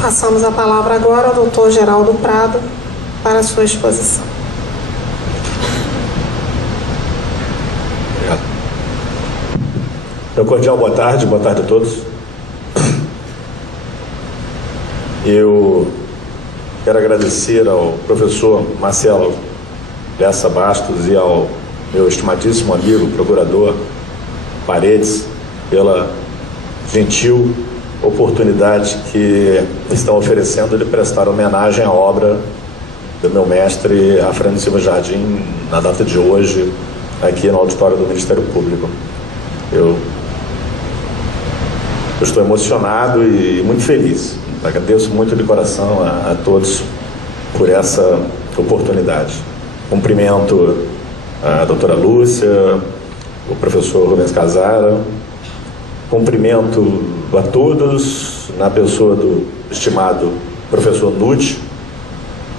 Passamos a palavra agora ao doutor Geraldo Prado para a sua exposição. Obrigado. Meu cordial boa tarde a todos. Eu quero agradecer ao professor Marcelo Lessa Bastos e ao meu estimadíssimo amigo, procurador Paredes, pela gentil oportunidade que estão oferecendo de prestar homenagem à obra do meu mestre Afrânio Silva Jardim na data de hoje aqui no auditório do Ministério Público. Eu estou emocionado e muito feliz. Agradeço muito de coração a todos por essa oportunidade. Cumprimento a doutora Lúcia, o professor Rubens Casara, cumprimento a todos na pessoa do estimado professor Nutti,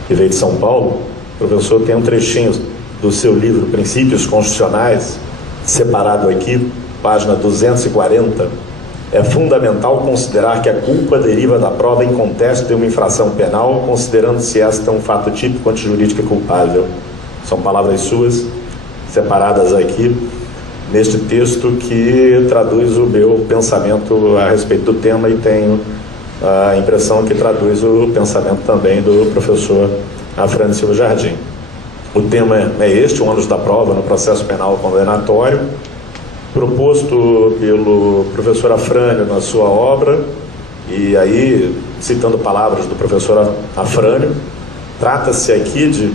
que veio de São Paulo. O professor tem um trechinho do seu livro Princípios Constitucionais, separado aqui, página 240. É fundamental considerar que a culpa deriva da prova em contexto de uma infração penal, considerando-se esta um fato típico antijurídico e culpável. São palavras suas, separadas aqui, neste texto que traduz o meu pensamento a respeito do tema, e tenho a impressão que traduz o pensamento também do professor Afrânio Silva Jardim. O tema é este, o ônus da prova no processo penal condenatório, proposto pelo professor Afrânio na sua obra, e aí, citando palavras do professor Afrânio, trata-se aqui de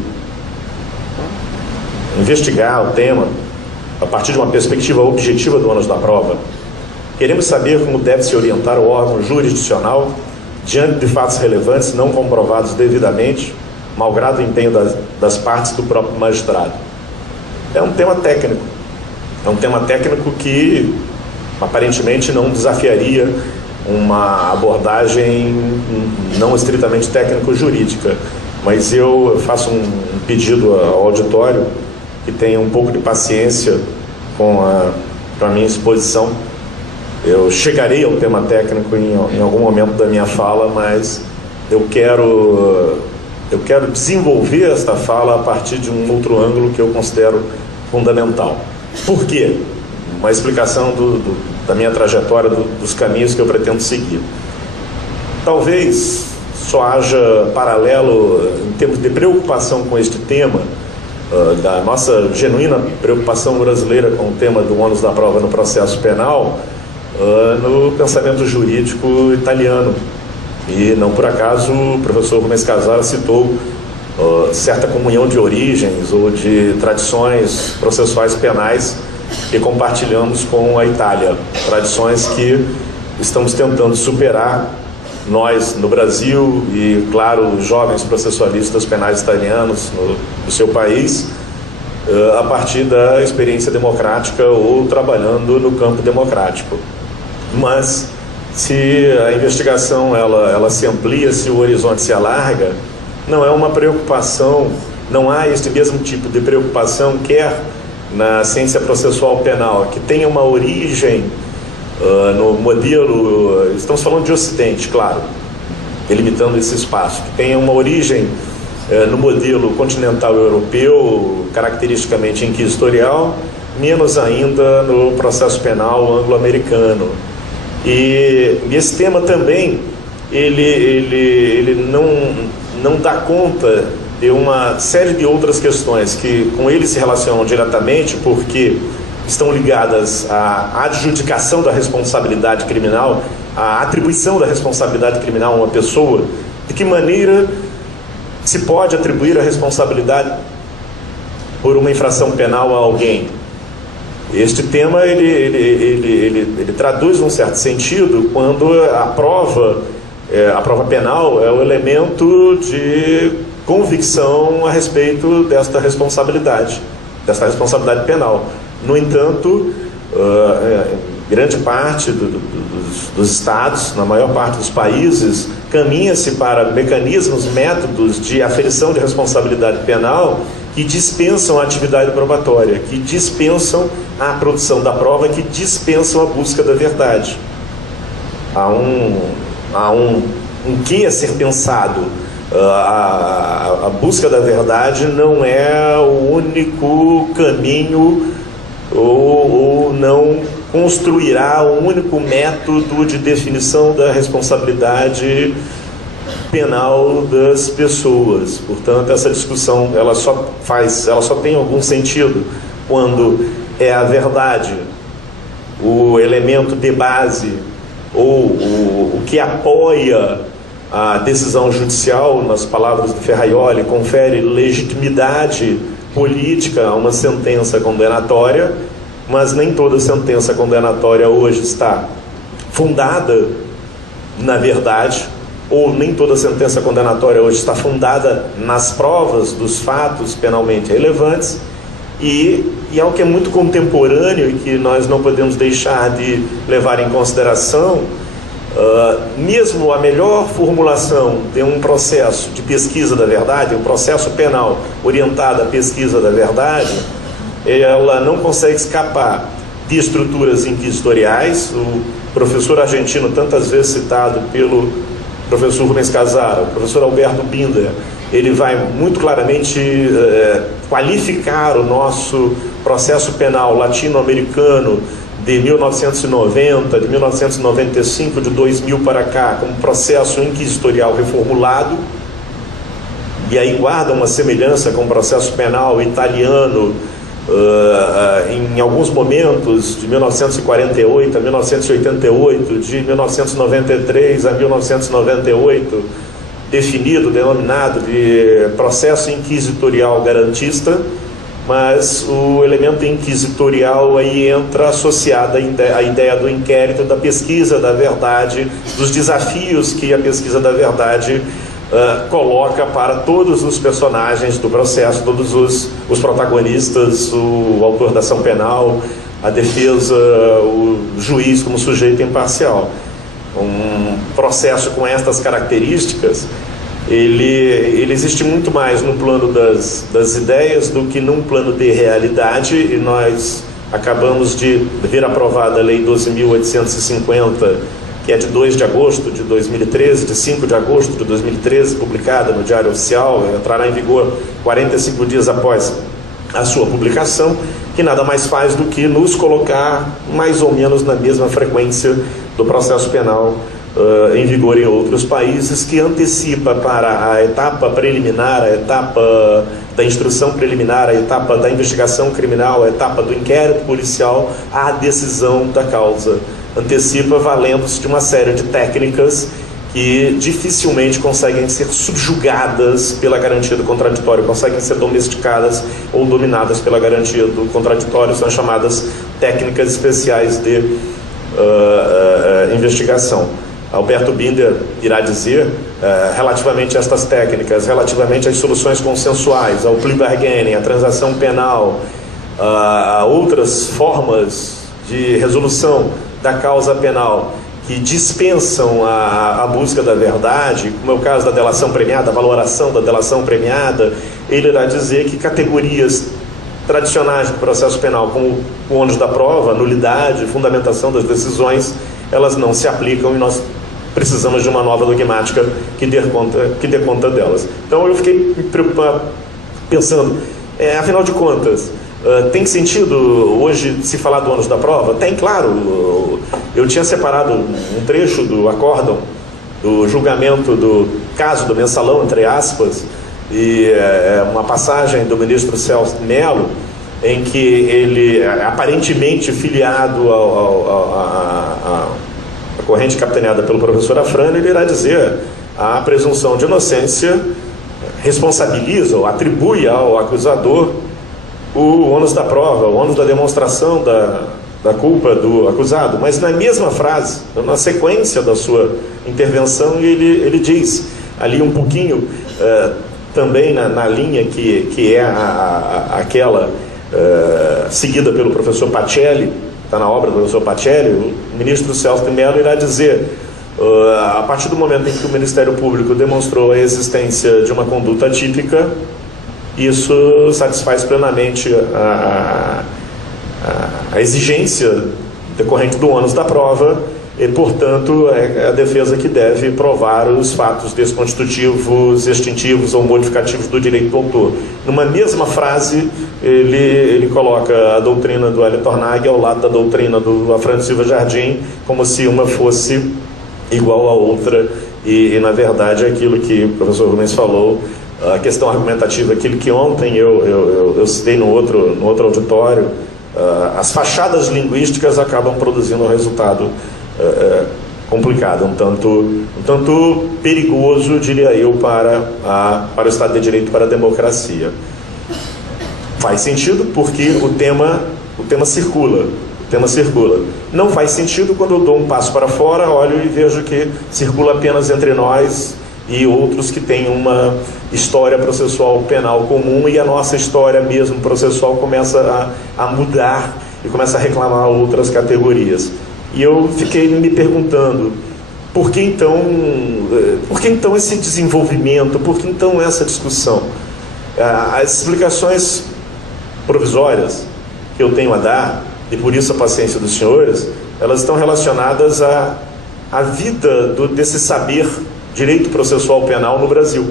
investigar o tema a partir de uma perspectiva objetiva do ônus da prova. Queremos saber como deve se orientar o órgão jurisdicional diante de fatos relevantes não comprovados devidamente, malgrado o empenho das partes do próprio magistrado. É um tema técnico. É um tema técnico que aparentemente não desafiaria uma abordagem não estritamente técnico-jurídica, mas eu faço um pedido ao auditório que tenha um pouco de paciência com a minha exposição. Eu chegarei ao tema técnico em algum momento da minha fala, mas eu quero desenvolver esta fala a partir de um outro ângulo que eu considero fundamental. Por quê? Uma explicação da minha trajetória, dos caminhos que eu pretendo seguir. Talvez só haja paralelo em termos de preocupação com este tema, da nossa genuína preocupação brasileira com o tema do ônus da prova no processo penal, no pensamento jurídico italiano. E não por acaso o professor Rubens Casara citou certa comunhão de origens ou de tradições processuais penais que compartilhamos com a Itália, tradições que estamos tentando superar nós no Brasil e, claro, os jovens processualistas penais italianos no seu país, a partir da experiência democrática ou trabalhando no campo democrático. Mas se a investigação ela se amplia, se o horizonte se alarga, não é uma preocupação, não há este mesmo tipo de preocupação, quer na ciência processual penal, que tenha uma origem no modelo, estamos falando de Ocidente, claro, delimitando esse espaço, que tenha uma origem no modelo continental europeu, caracteristicamente inquisitorial, menos ainda no processo penal anglo-americano. E esse tema também, ele não dá conta de uma série de outras questões que com ele se relacionam diretamente, porque estão ligadas à adjudicação da responsabilidade criminal, à atribuição da responsabilidade criminal a uma pessoa. De que maneira se pode atribuir a responsabilidade por uma infração penal a alguém? Este tema ele traduz um certo sentido quando a prova penal é o elemento de convicção a respeito desta responsabilidade penal. No entanto, grande parte dos estados, na maior parte dos países, caminha-se para mecanismos, métodos de aferição de responsabilidade penal que dispensam a atividade probatória, que dispensam a produção da prova, que dispensam a busca da verdade. Há um em que é ser pensado. A busca da verdade não é o único caminho ou não construirá um único método de definição da responsabilidade penal das pessoas. Portanto, essa discussão ela só tem algum sentido quando é a verdade o elemento de base ou o que apoia a decisão judicial, nas palavras do Ferraioli, confere legitimidade política a uma sentença condenatória, mas nem toda sentença condenatória hoje está fundada na verdade, ou nem toda sentença condenatória hoje está fundada nas provas dos fatos penalmente relevantes, e é algo que é muito contemporâneo e que nós não podemos deixar de levar em consideração. Mesmo a melhor formulação de um processo de pesquisa da verdade, um processo penal orientado à pesquisa da verdade, ela não consegue escapar de estruturas inquisitoriais. O professor argentino, tantas vezes citado pelo professor Rubens Casara, o professor Alberto Binder, ele vai muito claramente qualificar o nosso processo penal latino-americano de 1990, de 1995, de 2000 para cá, como processo inquisitorial reformulado, e aí guarda uma semelhança com o processo penal italiano, em alguns momentos, de 1948 a 1988, de 1993 a 1998, denominado de processo inquisitorial garantista, mas o elemento inquisitorial aí entra associado à ideia do inquérito, da pesquisa da verdade, dos desafios que a pesquisa da verdade coloca para todos os personagens do processo, todos os protagonistas, o autor da ação penal, a defesa, o juiz como sujeito imparcial. Um processo com estas características, ele existe muito mais no plano das ideias do que num plano de realidade, e nós acabamos de ver aprovada a Lei 12.850, que é de 2 de agosto de 2013, de 5 de agosto de 2013, publicada no Diário Oficial, entrará em vigor 45 dias após a sua publicação, que nada mais faz do que nos colocar mais ou menos na mesma frequência do processo penal em vigor em outros países, que antecipa para a etapa preliminar, a etapa da instrução preliminar, a etapa da investigação criminal, a etapa do inquérito policial, a decisão da causa. Antecipa valendo-se de uma série de técnicas que dificilmente conseguem ser subjugadas pela garantia do contraditório, conseguem ser domesticadas ou dominadas pela garantia do contraditório, são chamadas técnicas especiais de investigação. Alberto Binder irá dizer, relativamente a estas técnicas, relativamente às soluções consensuais, ao plea bargaining, à transação penal, a outras formas de resolução da causa penal que dispensam a busca da verdade, como é o caso da delação premiada, a valoração da delação premiada, ele irá dizer que categorias tradicionais do processo penal, como o ônus da prova, nulidade, fundamentação das decisões, elas não se aplicam e nós precisamos de uma nova dogmática que dê conta delas. Então eu fiquei me preocupado, pensando, afinal de contas, tem sentido hoje se falar do ônus da prova? Tem, claro. Eu tinha separado um trecho do acórdão do julgamento do caso do mensalão, entre aspas, e uma passagem do ministro Celso Mello, em que ele, aparentemente filiado à corrente capitaneada pelo professor Afrânio, ele irá dizer: a presunção de inocência responsabiliza ou atribui ao acusador o ônus da prova, o ônus da demonstração da culpa do acusado. Mas na mesma frase, na sequência da sua intervenção, ele diz ali um pouquinho, também na linha que é aquela seguida pelo professor Pacelli, está na obra do professor Pacelli, o ministro Celso de Mello irá dizer: a partir do momento em que o Ministério Público demonstrou a existência de uma conduta atípica, isso satisfaz plenamente a exigência decorrente do ônus da prova, e, portanto, é a defesa que deve provar os fatos desconstitutivos, extintivos ou modificativos do direito do autor. Numa mesma frase, ele coloca a doutrina do Hélio Tornag ao lado da doutrina do Afrânio Silva Jardim, como se uma fosse igual à outra, e na verdade, aquilo que o professor Rubens falou, a questão argumentativa, aquilo que ontem eu citei no outro auditório, as fachadas linguísticas acabam produzindo um resultado complicado, um tanto perigoso, diria eu, para o Estado de Direito, para a democracia. Faz sentido porque o tema circula. O tema circula. Não faz sentido quando eu dou um passo para fora, olho e vejo que circula apenas entre nós e outros que têm uma história processual penal comum, e a nossa história mesmo processual começa a mudar e começa a reclamar outras categorias. E eu fiquei me perguntando, por que então esse desenvolvimento, por que então essa discussão? As explicações provisórias que eu tenho a dar, e por isso a paciência dos senhores, elas estão relacionadas à vida desse saber direito processual penal no Brasil.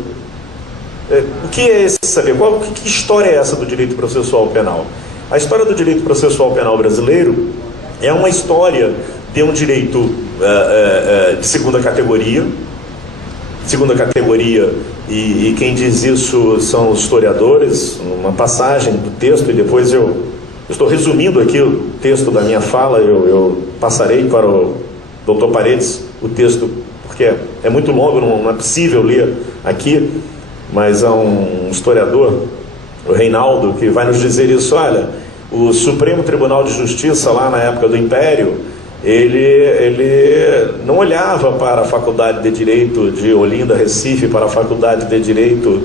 O que é esse saber? Que história é essa do direito processual penal? A história do direito processual penal brasileiro é uma história de um direito de segunda categoria, e quem diz isso são os historiadores. Uma passagem do texto, e depois eu estou resumindo aqui o texto da minha fala, eu passarei para o doutor Paredes o texto, porque é muito longo, não é possível ler aqui, mas há um historiador, o Reinaldo, que vai nos dizer isso. Olha, o Supremo Tribunal de Justiça, lá na época do Império, ele não olhava para a Faculdade de Direito de Olinda, Recife, para a Faculdade de Direito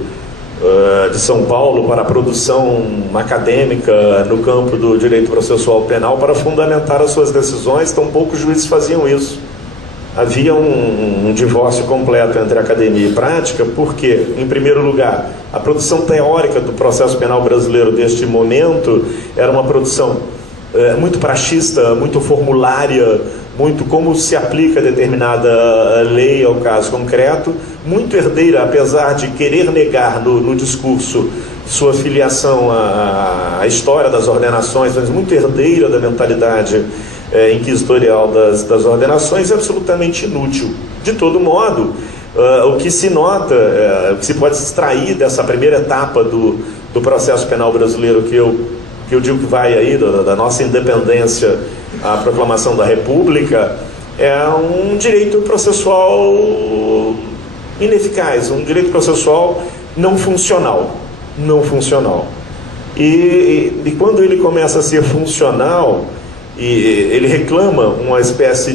de São Paulo, para a produção acadêmica no campo do direito processual penal para fundamentar as suas decisões. Tão poucos juízes faziam isso. Havia um divórcio completo entre academia e prática, porque, em primeiro lugar, a produção teórica do processo penal brasileiro deste momento era uma produção muito praxista, muito formulária, muito como se aplica determinada lei ao caso concreto, muito herdeira, apesar de querer negar no discurso sua filiação à história das ordenações, mas muito herdeira da mentalidade inquisitorial das ordenações, é absolutamente inútil. De todo modo, o que se nota, o que se pode extrair dessa primeira etapa do processo penal brasileiro, que eu digo que vai aí da nossa independência à proclamação da República, é um direito processual ineficaz, um direito processual não funcional. E quando ele começa a ser funcional, e ele reclama uma espécie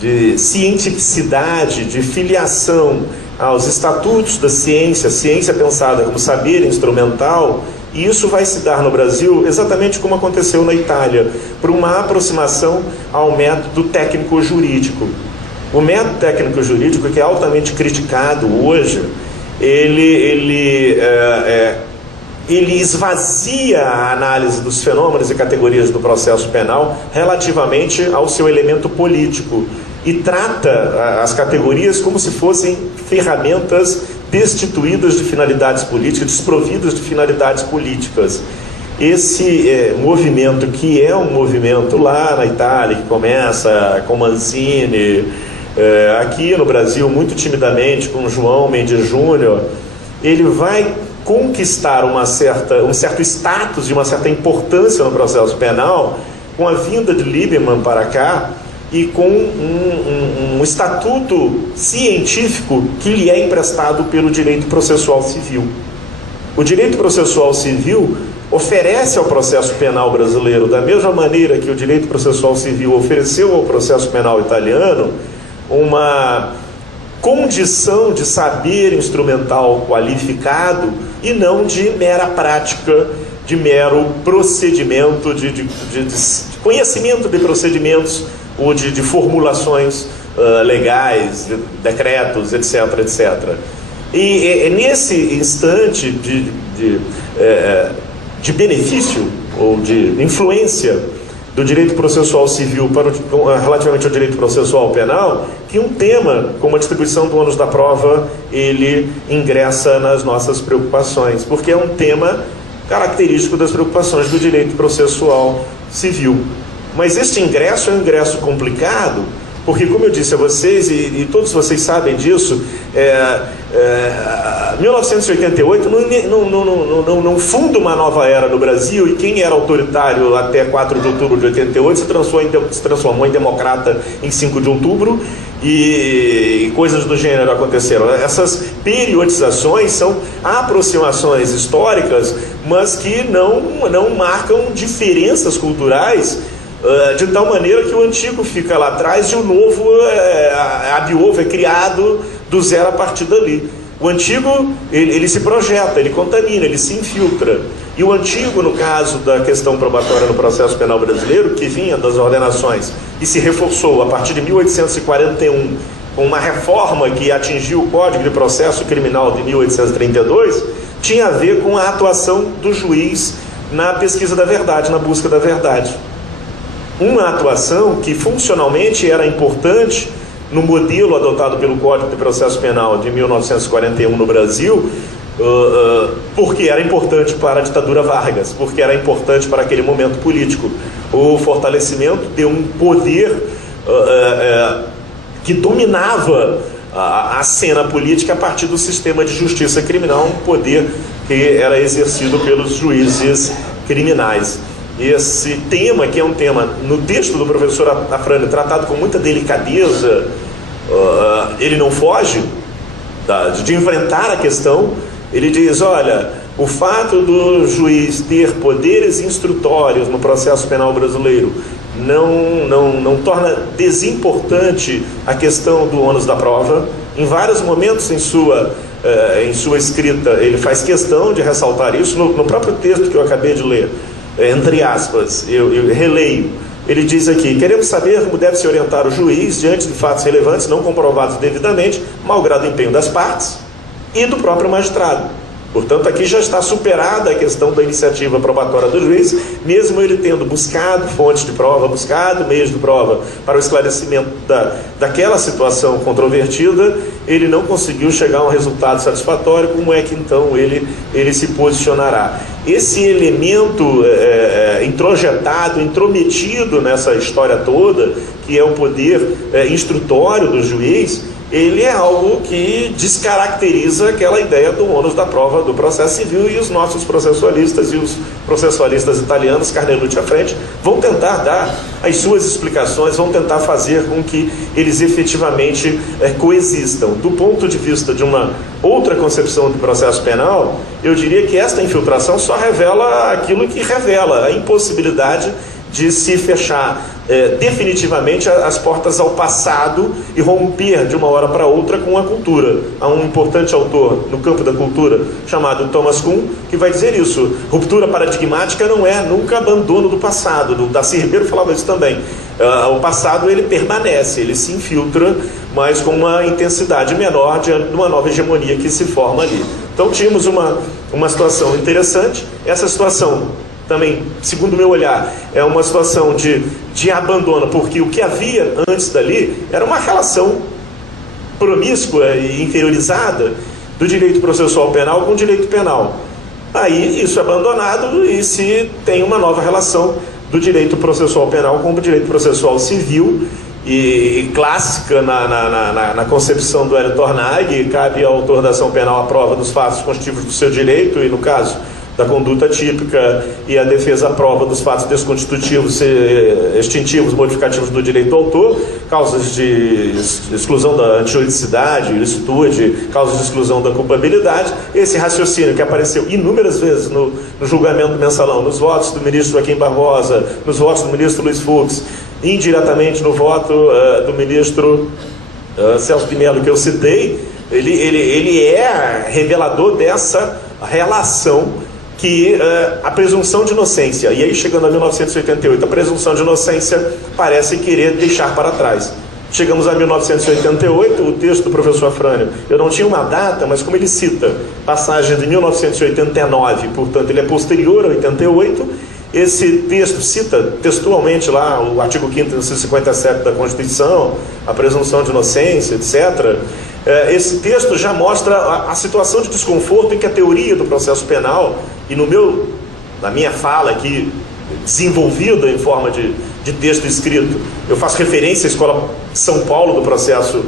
de cientificidade, de filiação aos estatutos da ciência, ciência pensada como saber instrumental, e isso vai se dar no Brasil exatamente como aconteceu na Itália, por uma aproximação ao método técnico-jurídico. O método técnico-jurídico, que é altamente criticado hoje, ele esvazia a análise dos fenômenos e categorias do processo penal relativamente ao seu elemento político, e trata as categorias como se fossem ferramentas destituídas de finalidades políticas, desprovidas de finalidades políticas. Esse movimento, que é um movimento lá na Itália, que começa com Mancini, aqui no Brasil muito timidamente com João Mendes Júnior, ele vai conquistar um certo status e uma certa importância no processo penal com a vinda de Liebman para cá, e com um estatuto científico que lhe é emprestado pelo direito processual civil. O direito processual civil oferece ao processo penal brasileiro, da mesma maneira que o direito processual civil ofereceu ao processo penal italiano, uma condição de saber instrumental qualificado e não de mera prática, de mero procedimento, de conhecimento de procedimentos ou de formulações legais, de decretos, etc., etc. E nesse instante de benefício ou de influência do direito processual civil relativamente ao direito processual penal, que um tema como a distribuição do ônus da prova, ele ingressa nas nossas preocupações, porque é um tema característico das preocupações do direito processual civil. Mas este ingresso é um ingresso complicado, porque, como eu disse a vocês, e todos vocês sabem disso, 1988 não funda uma nova era no Brasil, e quem era autoritário até 4 de outubro de 88 se transformou em democrata em 5 de outubro, e coisas do gênero aconteceram. Essas periodizações são aproximações históricas, mas que não marcam diferenças culturais, de tal maneira que o antigo fica lá atrás e o novo, ab ovo, é criado do zero a partir dali. O antigo, ele se projeta, ele contamina, ele se infiltra. E o antigo, no caso da questão probatória no processo penal brasileiro, que vinha das ordenações e se reforçou a partir de 1841, com uma reforma que atingiu o Código de Processo Criminal de 1832, tinha a ver com a atuação do juiz na pesquisa da verdade, na busca da verdade. Uma atuação que funcionalmente era importante no modelo adotado pelo Código de Processo Penal de 1941 no Brasil, porque era importante para a ditadura Vargas, porque era importante para aquele momento político. O fortalecimento de um poder que dominava a cena política a partir do sistema de justiça criminal, um poder que era exercido pelos juízes criminais. Esse tema, que é um tema, no texto do professor Afrânio, tratado com muita delicadeza, ele não foge de enfrentar a questão. Ele diz, olha, o fato do juiz ter poderes instrutórios no processo penal brasileiro não torna desimportante a questão do ônus da prova. Em vários momentos em sua escrita, ele faz questão de ressaltar isso. No próprio texto que eu acabei de ler, entre aspas, eu releio, ele diz aqui: queremos saber como deve se orientar o juiz diante de fatos relevantes não comprovados devidamente, malgrado o empenho das partes e do próprio magistrado. Portanto, aqui já está superada a questão da iniciativa probatória do juiz, mesmo ele tendo buscado fontes de prova, buscado meios de prova para o esclarecimento daquela situação controvertida, ele não conseguiu chegar a um resultado satisfatório. Como é que então ele se posicionará? Esse elemento introjetado, intrometido nessa história toda, que é o poder instrutório do juiz, ele é algo que descaracteriza aquela ideia do ônus da prova do processo civil, e os nossos processualistas e os processualistas italianos, Carnelucci à frente, vão tentar dar as suas explicações, vão tentar fazer com que eles efetivamente coexistam. Do ponto de vista de uma outra concepção do processo penal, eu diria que esta infiltração só revela aquilo que revela: a impossibilidade de se fechar definitivamente as portas ao passado e romper de uma hora para outra com a cultura. Há um importante autor no campo da cultura chamado Thomas Kuhn que vai dizer isso: ruptura paradigmática não é nunca abandono do passado. O Darcy Ribeiro falava isso também. O passado, ele permanece, ele se infiltra, mas com uma intensidade menor diante de uma nova hegemonia que se forma ali. Então tínhamos uma situação interessante. Essa situação também, segundo o meu olhar, é uma situação de abandono, porque o que havia antes dali era uma relação promíscua e interiorizada do direito processual penal com o direito penal. Aí isso é abandonado e se tem uma nova relação do direito processual penal com o direito processual civil, e clássica na concepção do Hélio Tornag. Cabe ao autor da ação penal a prova dos fatos constitutivos do seu direito, e no caso da conduta típica, e a defesa à prova dos fatos desconstitutivos, extintivos, modificativos do direito do autor, causas de exclusão da antijuridicidade, ilicitude, causas de exclusão da culpabilidade. Esse raciocínio que apareceu inúmeras vezes no julgamento do mensalão, nos votos do ministro Joaquim Barbosa, nos votos do ministro Luiz Fux, indiretamente no voto do ministro Celso de Mello, que eu citei, ele é revelador dessa relação que a presunção de inocência, e aí chegando a 1988, a presunção de inocência parece querer deixar para trás. Chegamos a 1988, o texto do professor Afrânio, eu não tinha uma data, mas como ele cita passagem de 1989, portanto ele é posterior a 88, Esse texto cita textualmente lá o artigo 5º do 157 da Constituição, a presunção de inocência, etc. Esse texto já mostra a situação de desconforto em que a teoria do processo penal, e na minha fala aqui, desenvolvida em forma de texto escrito, eu faço referência à Escola de São Paulo do processo,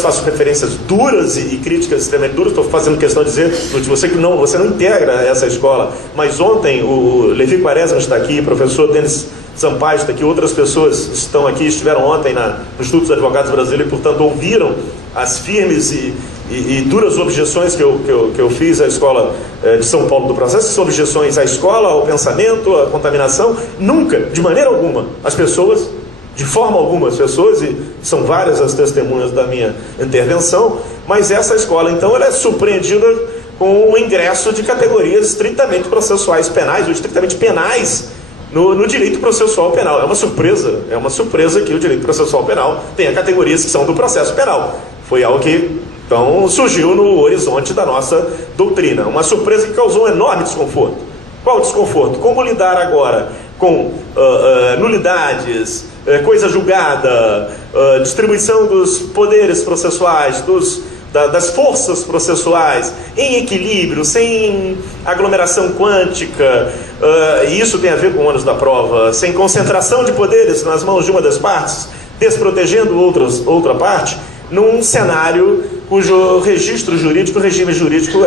faço referências duras e críticas extremamente duras. Estou fazendo questão de dizer, você não integra essa escola, mas ontem o Levi Quaresma está aqui, o professor Denis Sampaio está aqui, outras pessoas estão aqui, estiveram ontem no Instituto dos Advogados Brasileiros e, portanto, ouviram as firmes e duras objeções que eu fiz à Escola de São Paulo do processo, que são objeções à escola, ao pensamento, à contaminação. Nunca, de maneira alguma, as pessoas, de forma alguma as pessoas, e são várias as testemunhas da minha intervenção, mas essa escola, então, ela é surpreendida com o ingresso de categorias estritamente processuais penais, ou estritamente penais, no direito processual penal. É uma surpresa que o direito processual penal tenha categorias que são do processo penal. Foi algo que, então, surgiu no horizonte da nossa doutrina. Uma surpresa que causou um enorme desconforto. Qual o desconforto? Como lidar agora com nulidades, coisa julgada, distribuição dos poderes processuais, das forças processuais em equilíbrio, sem aglomeração quântica, e isso tem a ver com o ônus da prova, sem concentração de poderes nas mãos de uma das partes, desprotegendo outra parte, num cenário cujo registro jurídico, regime jurídico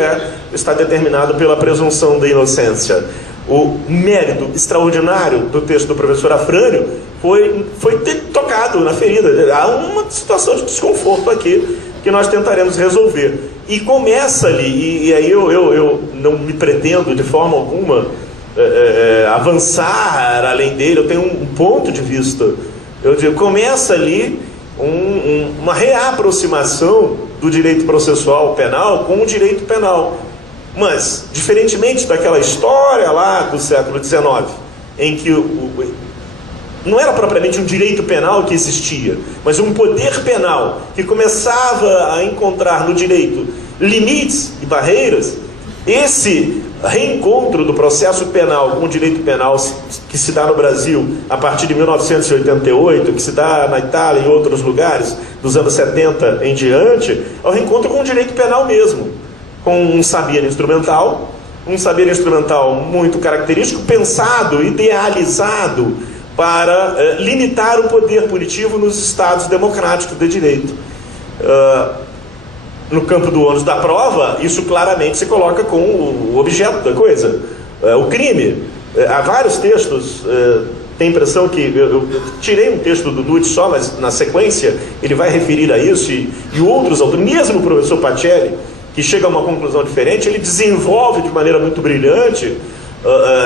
está determinado pela presunção da inocência. O mérito extraordinário do texto do professor Afrânio foi ter tocado na ferida. Há uma situação de desconforto aqui que nós tentaremos resolver. E começa ali, e aí eu não me pretendo de forma alguma avançar além dele, eu tenho um ponto de vista. Eu digo, começa ali uma reaproximação do direito processual penal com o direito penal. Mas, diferentemente daquela história lá do século XIX, em que não era propriamente um direito penal que existia, mas um poder penal que começava a encontrar no direito limites e barreiras, esse reencontro do processo penal com o direito penal que se dá no Brasil a partir de 1988, que se dá na Itália e em outros lugares, dos anos 70 em diante, é o reencontro com o direito penal mesmo, com um saber instrumental muito característico, pensado, idealizado para limitar o poder punitivo nos estados democráticos de direito. No campo do ônus da prova, isso claramente se coloca com o objeto da coisa, o crime. Há vários textos, tem a impressão que eu tirei um texto do Nutt só, mas na sequência ele vai referir a isso, e outros autores, mesmo o professor Pacelli, que chega a uma conclusão diferente, ele desenvolve de maneira muito brilhante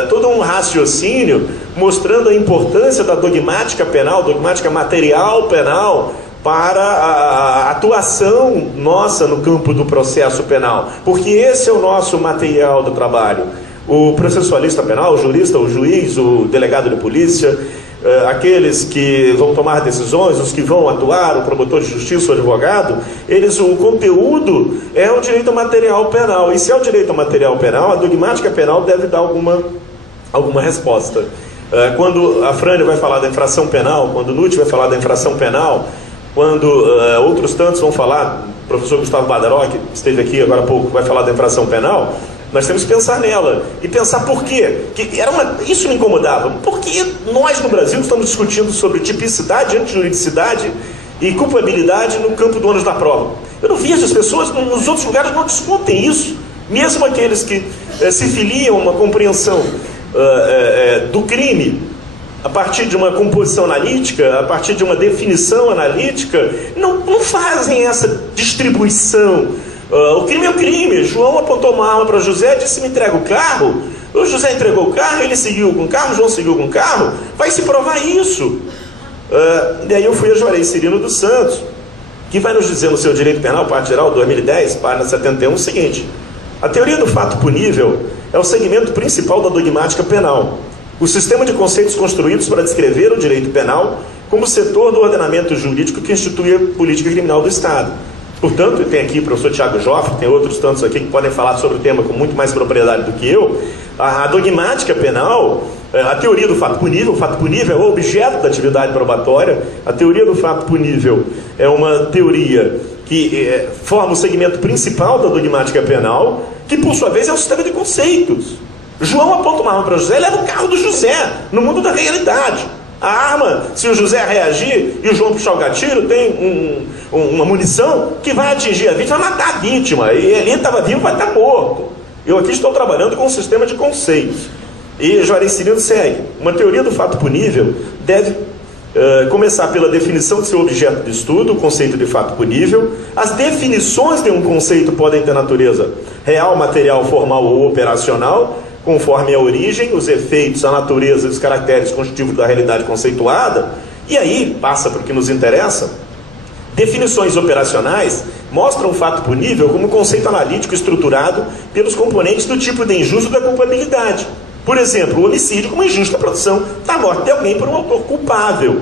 todo um raciocínio mostrando a importância da dogmática penal, dogmática material penal, para a atuação nossa no campo do processo penal, porque esse é o nosso material do trabalho. O processualista penal, o jurista, o juiz, o delegado de polícia, aqueles que vão tomar decisões, os que vão atuar, o promotor de justiça, o advogado, o conteúdo é o direito material penal. E se é o direito material penal, a dogmática penal deve dar alguma resposta. Quando Afrânio vai falar da infração penal, quando Nutt vai falar da infração penal, quando outros tantos vão falar, o professor Gustavo Badaró, que esteve aqui agora há pouco, vai falar da infração penal, nós temos que pensar nela e pensar por quê. Isso me incomodava. Porque nós no Brasil estamos discutindo sobre tipicidade, antijuridicidade e culpabilidade no campo do ônus da prova. Eu não vejo as pessoas nos outros lugares não discutem isso. Mesmo aqueles que se filiam a uma compreensão do crime a partir de uma composição analítica, a partir de uma definição analítica, não fazem essa distribuição. O crime é o crime. João apontou uma arma para José e disse: me entrega o carro. O José entregou o carro, ele seguiu com o carro, João seguiu com o carro. Vai se provar isso. E aí eu fui a Juarez Cirino dos Santos, que vai nos dizer no seu Direito Penal, parte geral, 2010, página 71, o seguinte: a teoria do fato punível é o segmento principal da dogmática penal, o sistema de conceitos construídos para descrever o direito penal como setor do ordenamento jurídico que institui a política criminal do Estado. Portanto, tem aqui o professor Tiago Joffre, tem outros tantos aqui que podem falar sobre o tema com muito mais propriedade do que eu. A dogmática penal, a teoria do fato punível, o fato punível é o objeto da atividade probatória. A teoria do fato punível é uma teoria que forma o segmento principal da dogmática penal, que por sua vez é um sistema de conceitos. João aponta uma arma para José, leva o carro do José, no mundo da realidade. A arma, se o José reagir e o João puxar o gatilho, tem uma munição que vai atingir a vítima, vai matar a vítima. E ele estava vivo, vai estar morto. Eu aqui estou trabalhando com um sistema de conceitos. E Juarez Cirino segue. Uma teoria do fato punível deve começar pela definição de seu objeto de estudo, o conceito de fato punível. As definições de um conceito podem ter natureza real, material, formal ou operacional, conforme a origem, os efeitos, a natureza e os caracteres constitutivos da realidade conceituada. E aí, passa para o que nos interessa, definições operacionais mostram o fato punível como um conceito analítico estruturado pelos componentes do tipo de injusto da culpabilidade. Por exemplo, o homicídio como injusta produção da morte de alguém por um autor culpável.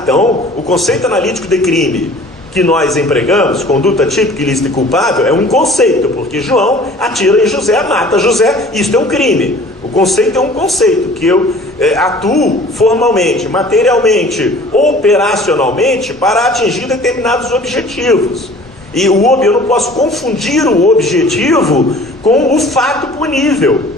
Então, o conceito analítico de crime que nós empregamos, conduta típica, ilícita e culpável, é um conceito, porque João atira em José, mata José, isso é um crime. O conceito é um conceito, que eu atuo formalmente, materialmente, operacionalmente, para atingir determinados objetivos. E eu não posso confundir o objetivo com o fato punível.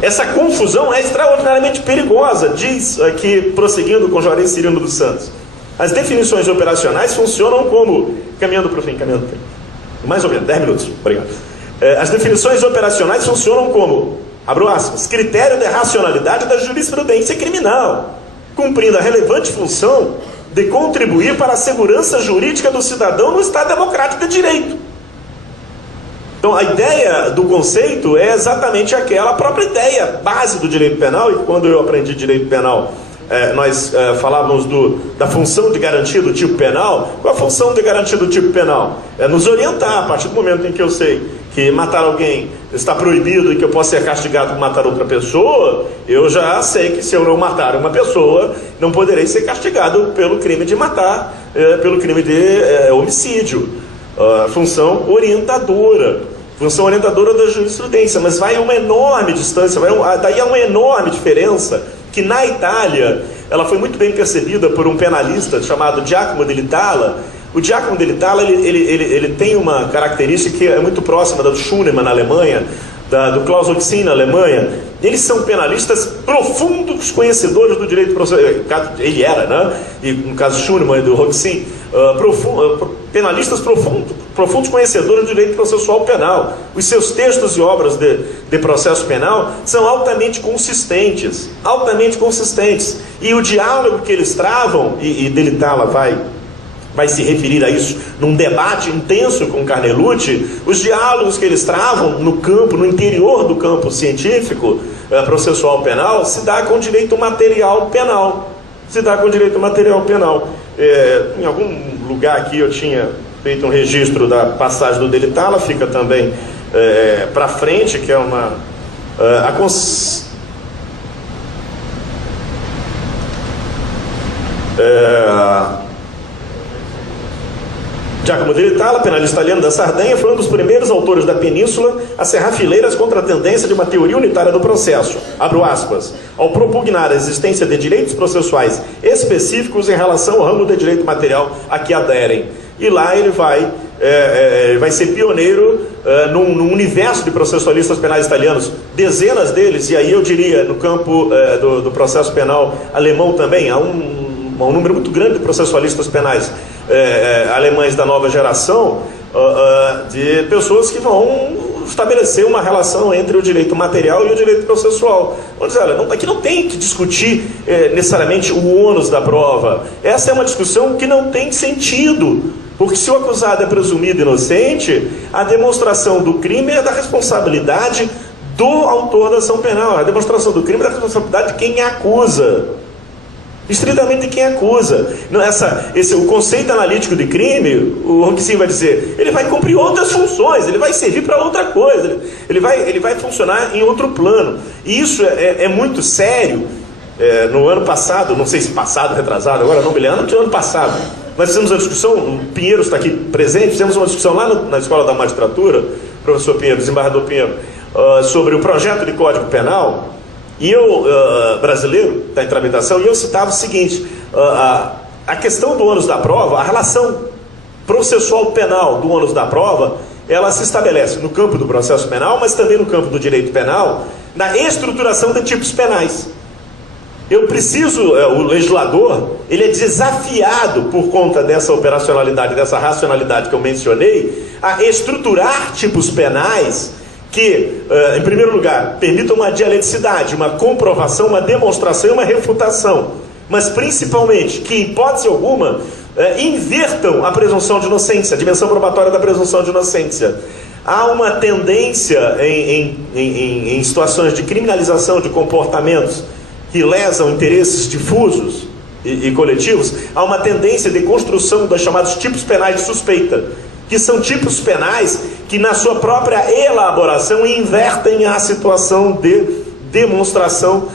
Essa confusão é extraordinariamente perigosa, diz aqui, prosseguindo com Juarez Cirino dos Santos. As definições operacionais funcionam como... Caminhando para o fim. Mais ou menos, 10 minutos. Obrigado. As definições operacionais funcionam como, abro aspas, critério de racionalidade da jurisprudência criminal, cumprindo a relevante função de contribuir para a segurança jurídica do cidadão no Estado democrático de direito. Então, a ideia do conceito é exatamente aquela, a própria ideia base do direito penal. E quando eu aprendi direito penal, nós falávamos da função de garantia do tipo penal. Qual a função de garantia do tipo penal? É nos orientar. A partir do momento em que eu sei que matar alguém está proibido e que eu posso ser castigado por matar outra pessoa, eu já sei que se eu não matar uma pessoa, não poderei ser castigado pelo crime de matar, pelo crime de homicídio. Função orientadora da jurisprudência, mas vai uma enorme distância, daí há uma enorme diferença, que na Itália, ela foi muito bem percebida por um penalista chamado Giacomo Dell'Itala. O Giacomo Dell'Itala, ele tem uma característica que é muito próxima da do Schunemann na Alemanha, do Klaus Hoxin na Alemanha. Eles são penalistas profundos conhecedores do direito processual. Ele era, né? E no caso Schunemann e do Hoxin, penalistas profundos conhecedores do direito processual penal. Os seus textos e obras de processo penal são altamente consistentes. E o diálogo que eles travam, e Dell'Itala vai se referir a isso num debate intenso com Carnelucci, os diálogos que eles travam no campo, no interior do campo científico, processual penal, se dá com direito material penal. Em algum lugar aqui eu tinha feito um registro da passagem do Dell'Itala, fica também para frente, que é uma... Giacomo Dell'Itala, penalista italiano da Sardenha, foi um dos primeiros autores da Península a cerrar fileiras contra a tendência de uma teoria unitária do processo, abro aspas, ao propugnar a existência de direitos processuais específicos em relação ao ramo de direito material a que aderem. E lá ele vai ser pioneiro num universo de processualistas penais italianos, dezenas deles, e aí eu diria no campo do processo penal alemão também, há um número muito grande de processualistas penais alemães da nova geração, de pessoas que vão estabelecer uma relação entre o direito material e o direito processual. Vamos dizer, olha, aqui não tem que discutir necessariamente o ônus da prova. Essa é uma discussão que não tem sentido, porque se o acusado é presumido inocente, a demonstração do crime é da responsabilidade do autor da ação penal. A demonstração do crime é da responsabilidade de quem acusa. Estritamente quem acusa. O conceito analítico de crime, o Hoxin vai dizer, ele vai cumprir outras funções, ele vai servir para outra coisa, ele vai funcionar em outro plano. E isso é muito sério. No ano passado, não sei se passado, retrasado, agora não me lembro, no ano passado, nós fizemos uma discussão, o Pinheiro está aqui presente, fizemos uma discussão lá na Escola da Magistratura, professor Pinheiro, desembargador Pinheiro, sobre o projeto de Código Penal, e eu, brasileiro, está em tramitação, e eu citava o seguinte, a questão do ônus da prova, a relação processual penal do ônus da prova, ela se estabelece no campo do processo penal, mas também no campo do direito penal, na estruturação de tipos penais. Eu preciso, o legislador, ele é desafiado por conta dessa operacionalidade, dessa racionalidade que eu mencionei, a estruturar tipos penais que, em primeiro lugar, permitam uma dialeticidade, uma comprovação, uma demonstração e uma refutação, mas principalmente que, em hipótese alguma, invertam a presunção de inocência, a dimensão probatória da presunção de inocência. Há uma tendência em situações de criminalização de comportamentos que lesam interesses difusos e coletivos, há uma tendência de construção dos chamados tipos penais de suspeita, que são tipos penais que na sua própria elaboração invertem a situação de demonstração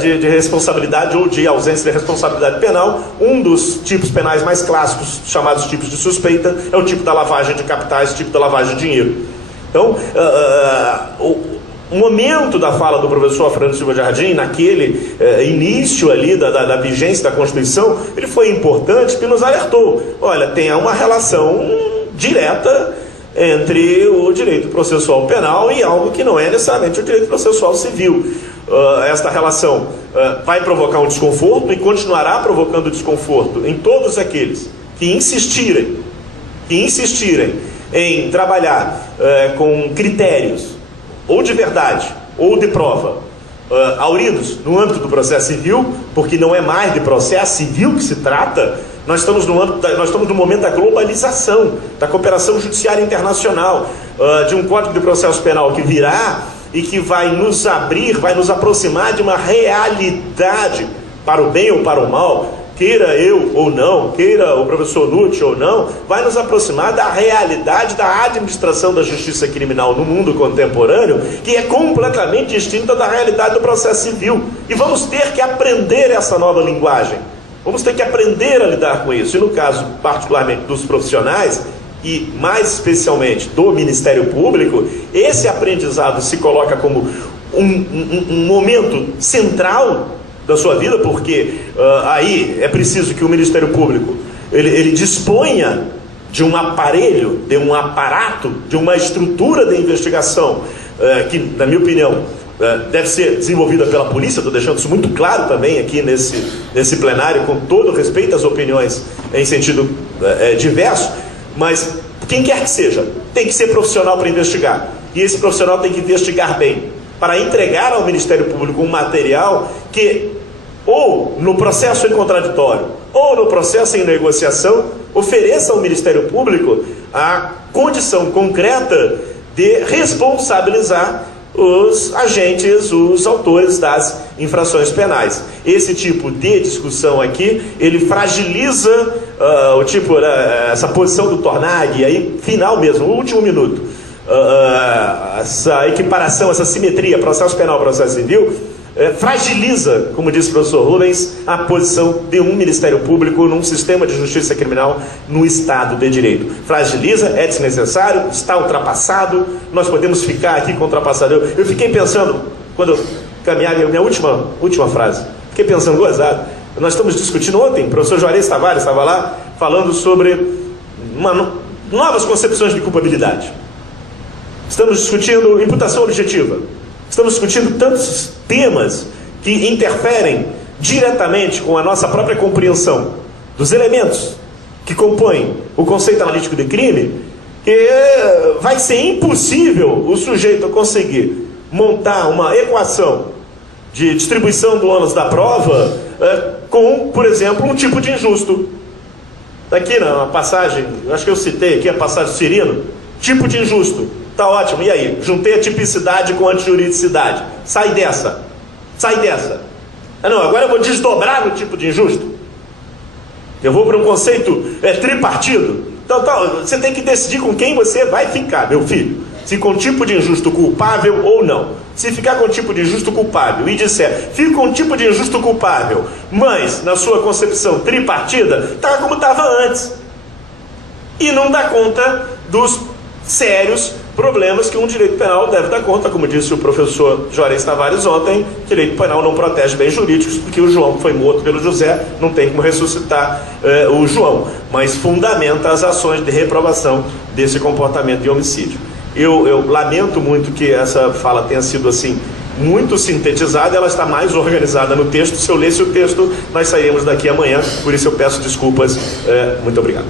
de responsabilidade ou de ausência de responsabilidade penal. Um dos tipos penais mais clássicos, chamados tipos de suspeita, é o tipo da lavagem de capitais, o tipo da lavagem de dinheiro. Então, o momento da fala do professor Fernando Silva Jardim, naquele início ali da vigência da Constituição, ele foi importante porque nos alertou. Olha, tem uma relação direta entre o direito processual penal e algo que não é necessariamente o direito processual civil. Esta relação vai provocar um desconforto e continuará provocando desconforto em todos aqueles que insistirem em trabalhar com critérios ou de verdade ou de prova auridos no âmbito do processo civil, porque não é mais de processo civil que se trata. Nós estamos no momento da globalização, da cooperação judiciária internacional, de um Código de Processo Penal que virá e que vai nos abrir, vai nos aproximar de uma realidade, para o bem ou para o mal, queira eu ou não, queira o professor Nutti ou não, vai nos aproximar da realidade da administração da justiça criminal no mundo contemporâneo, que é completamente distinta da realidade do processo civil. E vamos ter que aprender essa nova linguagem. Vamos ter que aprender a lidar com isso. E no caso, particularmente, dos profissionais, e mais especialmente do Ministério Público, esse aprendizado se coloca como um momento central da sua vida, porque aí é preciso que o Ministério Público ele disponha de um aparelho, de um aparato, de uma estrutura de investigação que, na minha opinião, deve ser desenvolvida pela polícia. Estou deixando isso muito claro também aqui nesse plenário, com todo respeito às opiniões em sentido diverso, mas quem quer que seja, tem que ser profissional para investigar, e esse profissional tem que investigar bem, para entregar ao Ministério Público um material que, ou no processo em contraditório, ou no processo em negociação, ofereça ao Ministério Público a condição concreta de responsabilizar os agentes, os autores das infrações penais. Esse tipo de discussão aqui, ele fragiliza essa posição do Tornag, aí, final mesmo, o último minuto, essa equiparação, essa simetria, processo penal, processo civil, fragiliza, como disse o professor Rubens, a posição de um Ministério Público num sistema de justiça criminal no Estado de Direito. Fragiliza, é desnecessário, está ultrapassado, nós podemos ficar aqui com ultrapassado. Eu fiquei pensando, quando eu caminhava, minha última frase, fiquei pensando, gozado, nós estamos discutindo ontem, o professor Juarez Tavares estava lá, falando sobre novas concepções de culpabilidade. Estamos discutindo imputação objetiva. Estamos discutindo tantos temas que interferem diretamente com a nossa própria compreensão dos elementos que compõem o conceito analítico de crime, que vai ser impossível o sujeito conseguir montar uma equação de distribuição do ônus da prova com, por exemplo, um tipo de injusto. Aqui na passagem, acho que eu citei aqui a passagem do Cirino, tipo de injusto. Tá ótimo, e aí? Juntei a tipicidade com a antijuridicidade. Sai dessa. Não, agora eu vou desdobrar no tipo de injusto. Eu vou para um conceito tripartido. Então, você tem que decidir com quem você vai ficar, meu filho. Se com tipo de injusto culpável ou não. Se ficar com o tipo de injusto culpável e disser, fica com o tipo de injusto culpável, mas, na sua concepção tripartida, tá como estava antes. E não dá conta dos sérios problemas que um direito penal deve dar conta. Como disse o professor Juarez Tavares ontem, direito penal não protege bens jurídicos, porque o João foi morto pelo José, não tem como ressuscitar o João, mas fundamenta as ações de reprovação desse comportamento de homicídio. Eu lamento muito que essa fala tenha sido assim muito sintetizada, ela está mais organizada no texto. Se eu lesse o texto, nós sairemos daqui amanhã, por isso eu peço desculpas. Muito obrigado.